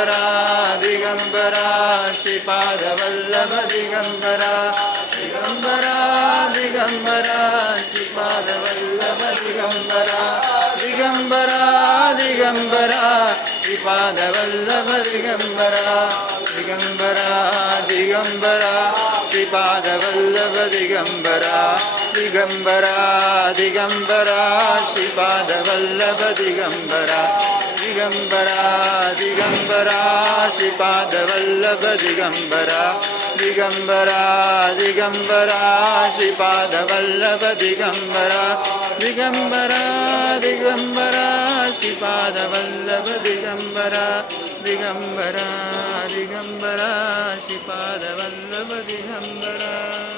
Digambara Digambara Shripad Vallabh Digambara Digambara Digambara Shripad Vallabh Digambara Digambara Digambara Shripad Vallabh Digambara Digambara Digambara Shripad Vallabh Digambara Digambara Digambara Shripad Vallabh Digambara Digambara Digambara Shripad Vallabh Digambara Digambara Digambara Shripad Vallabh Digambara Digambara Digambara Shripad Vallabh Digambara Digambara Digambara Shripad Vallabh Digambara.